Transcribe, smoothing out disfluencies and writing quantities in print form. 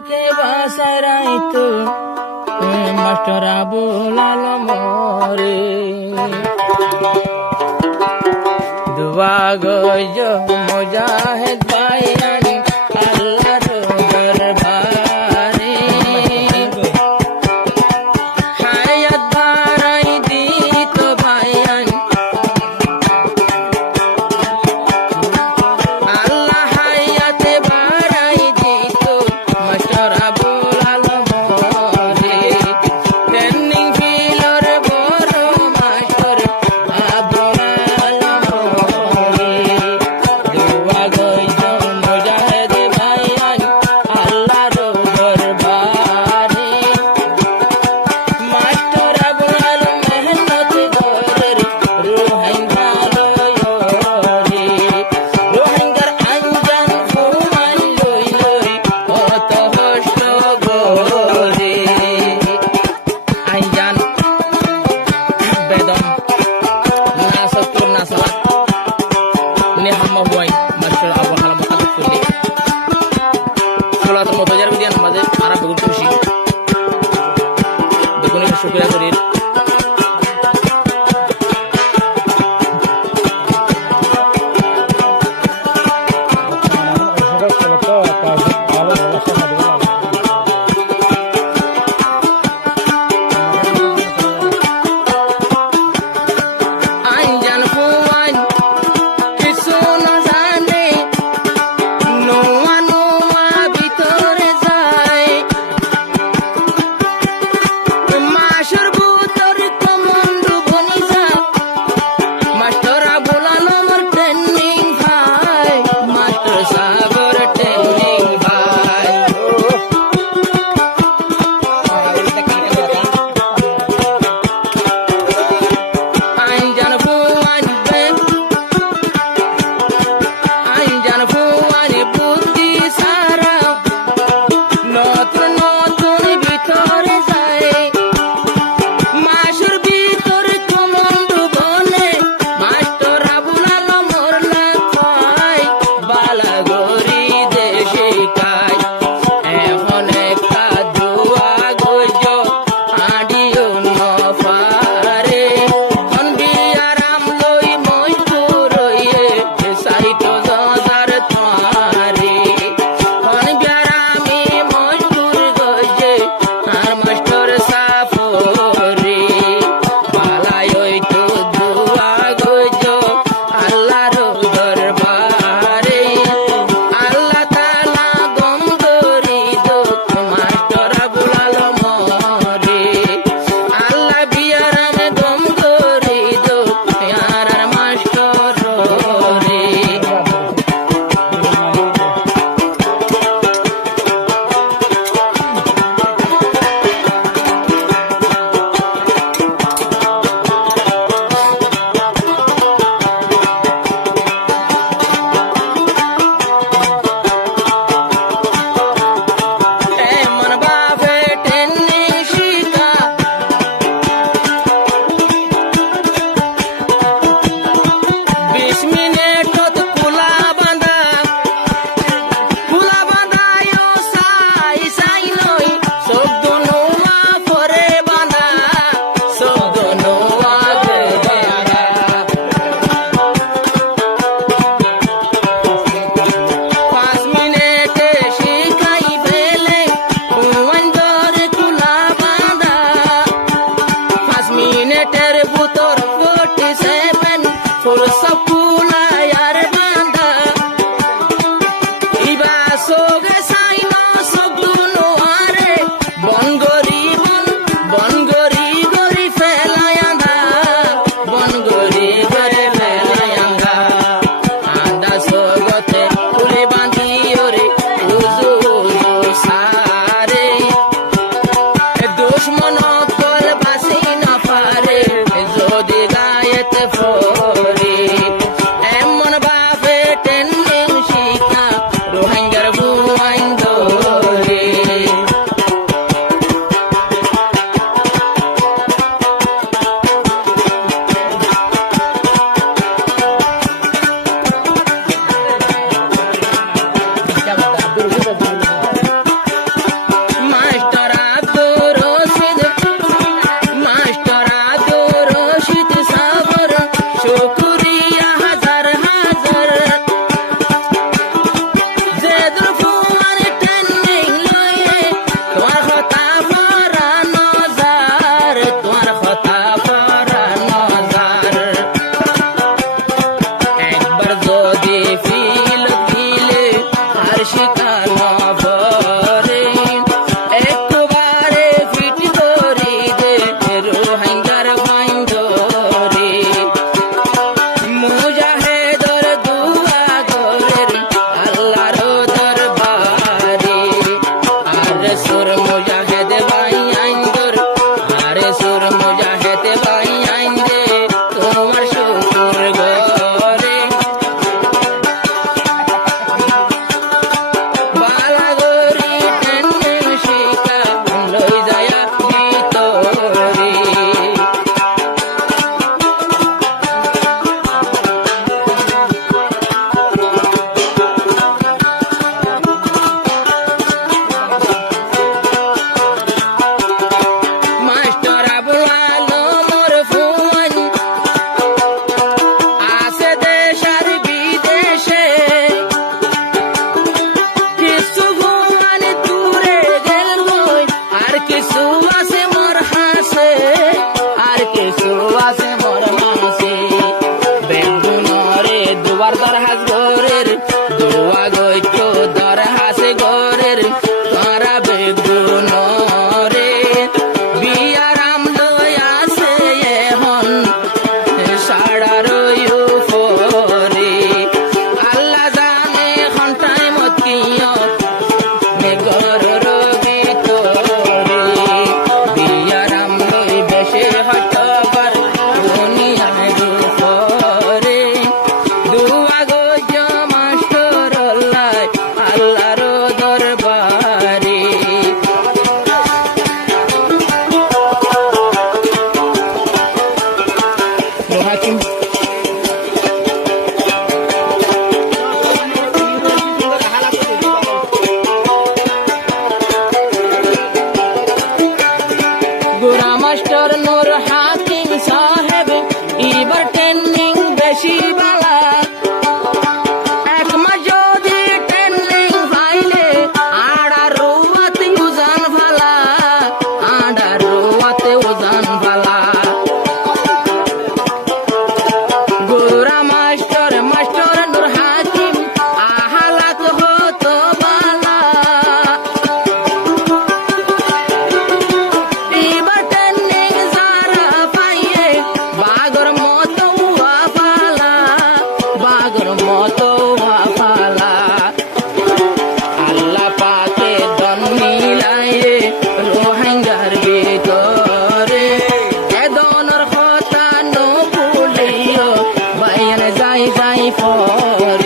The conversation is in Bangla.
বাসারাই তো মাস্টার আবুল আলম রে দুয়া গজ মুজাহিদ ভাই আল্লাহর দরবারে হায়াত বাড়াই দিত ভাই আল্লাহ হায়াত বাড়াই দিত মাস্টার আবুল আলম রে ট্রেনিং ফিলর বড় মাস্টার আবুল আলম রে দুয়া গজ মুজাহিদ ভাই আল্লাহর দরবারে মাস্টার আবুল আলম মেহনত করের রোহিঙ্গার রে রোহিঙ্গার আঞ্জান ফুমাই লই লই কত কষ্ট গোরে আঞ্জান বেদম নাসতুর নাসাত নেহাম্মা হুয়াই মাস্টার আবুল আলম আদব করলে সোলাত মতজার বিদিয়ান মাঝে আরা বেগুন খুশি বেগুনের শুকরিয়া করি আঞ্জান ফুয়াই কিছু না জানে নোয়া নোয়া ভিতরে যায় মাসের ভিতর কমন্ড বনি যা মাস্টার আবুল আলমের ট্রেনিং ভাই মাস্টার সাগর ট্রেনিং ভাই আঞ্জান ফুয়াই আঞ্জান ফুয়াই বুদ্ধি সারা নতুন নতুন ভিতরে যায় মাসের ভিতরে কমন্ড বনে মাস্টার আবুল আলমর লাখাই বালাগরি দেশে কাই এখন একটা দোয়া গজ আডিও নফারে হন বিয়ারাম লই মই পুরইয়ে সাইট জজার তারে হন বিয়ারামি মই পুর গজে আর মাস্টার সাফরে বালাই ওই তো দোয়া গজ আল্লাহর দরবারে আল্লাহ তাআলা গম করি দোক মাস্টার আবুল আলম রে আল্লাহ বিয়ারামে গম করি দোক আর মাস্টার রে এমন ভাবে টেনে শিখা 20 মিনিটত কুলা বাঁধা ও সাই সাই লই শব্দ নোয়া পরে বাঁধা শব্দ নোয়া গে বাঁধা 5 মিনিটে শিখাই ফেলে কুয়াঞ্জর কুলা বাঁধা 5 মিনিটের ভিতর 47 ফুরস কুলায়ার বাঁধা ইবা সোগে সাইনো শব্দ নোয়ারে বনগরি গরি ফেলায়াঙ্গা বনগরি গরি ফেলায়াঙ্গা আন্দা সোগতে কুলে বাঁধি ওরে উজু সারে দুশ্মন কল বাসি না পারে যদি গায়েতে ফরে পর